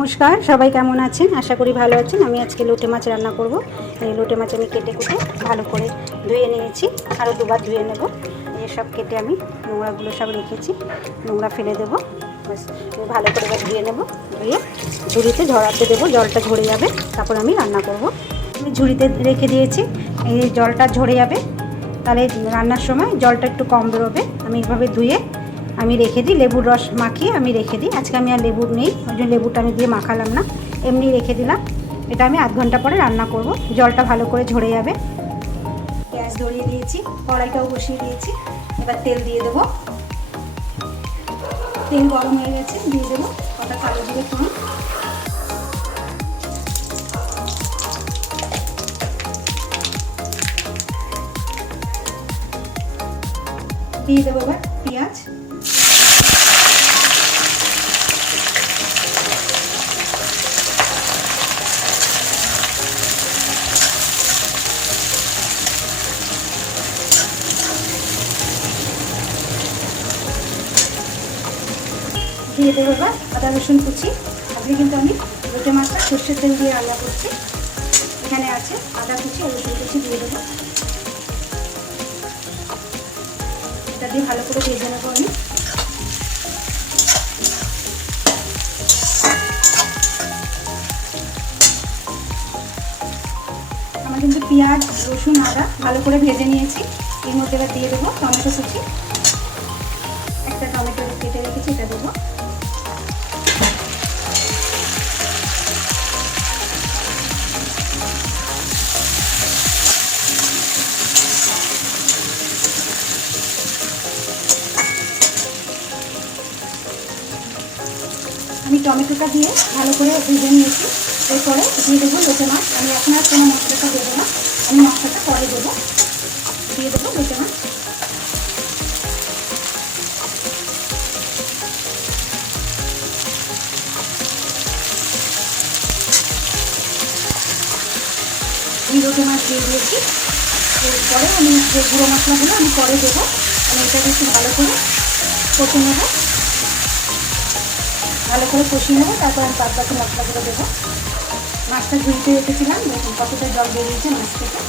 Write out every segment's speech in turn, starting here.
নমস্কার, সবাই কেমন আছেন? আশা করি ভালো আছেন। আমি আজকে লোটে মাছ রান্না করব। এই লোটে মাছ আমি কেটে কুটে ভালো করে ধুয়ে নিয়েছি, আরও দুবার ধুয়ে নেব। এই সব কেটে আমি নোংরাগুলো সব রেখেছি, নোংরা ফেলে দেবো। বাস ভালো করে এবার ধুয়ে নেব, ধুয়ে ঝুড়িতে ঝরাতে দেবো, জলটা ঝরে যাবে, তারপর আমি রান্না করব। আমি ঝুড়িতে রেখে দিয়েছি, এই জলটা ঝরে যাবে, তাহলে রান্নার সময় জলটা একটু কম বেরোবে। আমি এইভাবে ধুয়ে আমি রেখে দিই, লেবুর রস মাখিয়ে আমি রেখে দিই। আজকে আমি আর লেবু নেই, ওই জন্য লেবুটা আমি দিয়ে মাখালাম না, এমনি রেখে দিলাম। এটা আমি আধ ঘন্টা পরে রান্না করব, জলটা ভালো করে ঝরে যাবে। গ্যাস ধরিয়ে দিয়েছি, কড়াইটাও বসিয়ে দিয়েছি। এবার তেল দিয়ে দেবো। তেল গরম হয়ে গেছে, দিয়ে দেবো কটা কালো জিরে ফোড়ন, দিয়ে দেবো এবার পেঁয়াজ, দিয়ে দেবো এবার আদা রসুন কুচি। আজকে কিন্তু আমি লোটে মাছটা সর্ষের তেল দিয়ে রান্না করছি। এখানে আছে আদা কুচি আর রসুন কুচি, দিয়ে দেবো। এটা দিয়ে ভালো করে ভেজে নেবো আমি। আমার কিন্তু পেঁয়াজ রসুন আদা ভালো করে ভেজে নিয়েছি। এর মধ্যে এবার দিয়ে দেবো টমেটো কুচি, একটা টমেটো কেটে রেখেছি, এটা দেবো। আমি টমেটোটা দিয়ে ভালো করে ভেজে নিয়েছি। এরপরে দিয়ে দেবো লোটে মাছ। আমি এখন আর কোনো মশলাটা দেবো না, আমি মশলাটা পরে দেবো। দিয়ে দেবো লোটে মাছ। আমি লোটে মাছ দিয়ে দিয়েছি। এরপরে আমি যে গুঁড়ো মশলাগুলো আমি পরে দেবো। আমি এটাকে একটু ভালো করে কষে নেবো, ভালো করে কষিয়ে নেবো। তারপর আমি বাদ বাকি মশলাগুলো দেবো। মাছটা ধুইতে রেখেছিলাম, দেখুন কতটা জল বেরিয়েছে মাছ থেকে।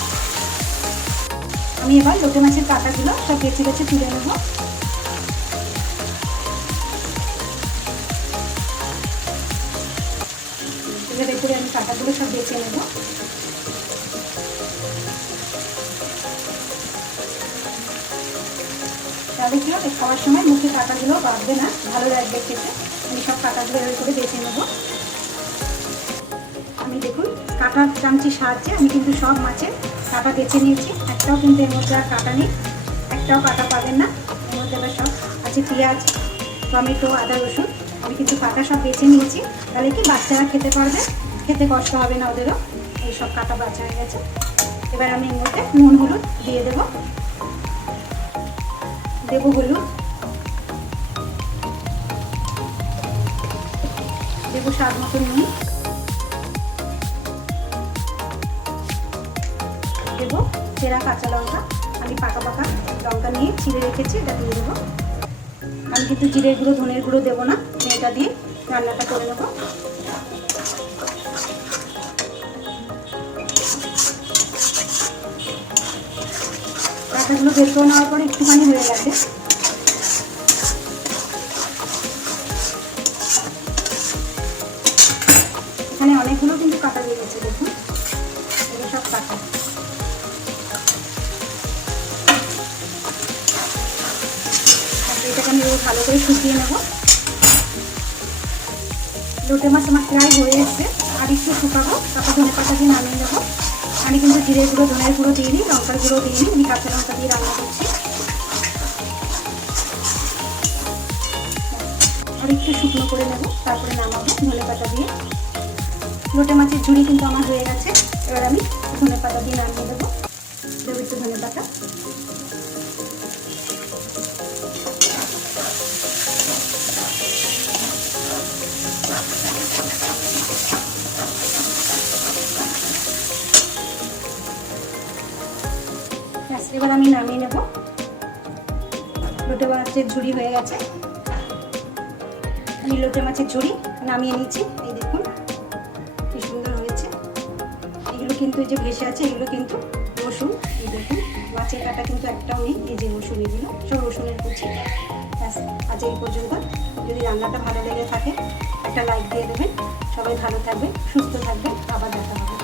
আমি এবার লোটে মাছের কাঁটাগুলো সব বেছে বেছে তুলে নেবো। এবার করে আমি কাঁটাগুলো সব বেছে নেবো। তাহলে কি হবে, খাওয়ার সময় মুখে কাঁটাগুলো বাঁধবে না, ভালো লাগবে খেতে। আমি সব কাঁটাগুলো এভাবে করে বেছে নেবো। আমি দেখুন কাঁটার চামচির সাহায্যে আমি কিন্তু সব মাছের কাঁটা বেছে নিয়েছি। একটাও কিন্তু এর মধ্যে আর কাঁটা নেই, একটাও কাঁটা পাবেন না। এর মধ্যে আবার সব আছে পেঁয়াজ টমেটো আদা রসুন, আমি কিন্তু কাঁটা সব বেছে নিয়েছি। তাহলে কি বাচ্চারা খেতে পারবে, খেতে কষ্ট হবে না ওদেরও। এই সব কাঁটা বাছা হয়ে গেছে। এবার আমি এর মধ্যে নুন হলুদ দিয়ে দেবো, দেবো হলুদ, দেবো স্বাদ মতো নুন, দেবো চেরা কাঁচা লঙ্কা। আমি পাকা পাকা লঙ্কা নিয়ে ছিঁড়ে রেখেছি, এটা দিয়ে দেবো। আমি কিন্তু জিরের গুঁড়ো ধনের গুঁড়ো দেবো না, এটা দিয়ে রান্নাটা করে নেবো। কাঁটাগুলো বের করে নেওয়ার পরে একটুখানি হয়ে গেছে। এখানে অনেকগুলো কিন্তু কাঁটা দিয়ে গেছে, দেখুন এগুলো সব কাঁটা। এটাকে আমি ভালো করে শুকিয়ে নেব। লোটে মাছ আমার প্রায় হয়ে এসছে, আর একটু শুকাবো, তারপর ধনে পাতা দিয়ে নামিয়ে নেবো। আমি কিন্তু জিরের গুঁড়ো ধনের গুঁড়ো দিইনি, লঙ্কার গুঁড়ো দিইনি, আমি কাঁচা লঙ্কা দিয়ে রান্না করছি। আর একটু শুকনো করে নেবো, তারপরে নামাবো ধনে পাতা দিয়ে। লোটে মাছের ঝুড়ি কিন্তু আমার হয়ে গেছে। এবার আমি ধনে পাতা দিয়ে নামিয়ে দেবো, দেবো একটু ধনে পাতা। এবার আমি নামিয়ে নেব। লোটে মাছের ঝুড়ি হয়ে গেছে। আমি লোটে মাছের ঝুড়ি নামিয়ে নিচ্ছি। এই দেখুন কিন্তু এই যে ভেসে আছে এগুলো কিন্তু রসুন। এই দেখুন মাছের কাটা কিন্তু একটাও নেই, এই যে রসুন, এগুলো সব রসুনের কুচি। ব্যাস, আজ এই পর্যন্ত। যদি রান্নাটা ভালো লেগে থাকে একটা লাইক দিয়ে দেবেন। সবাই ভালো থাকবে, সুস্থ থাকবে, আবার দেখা হবে।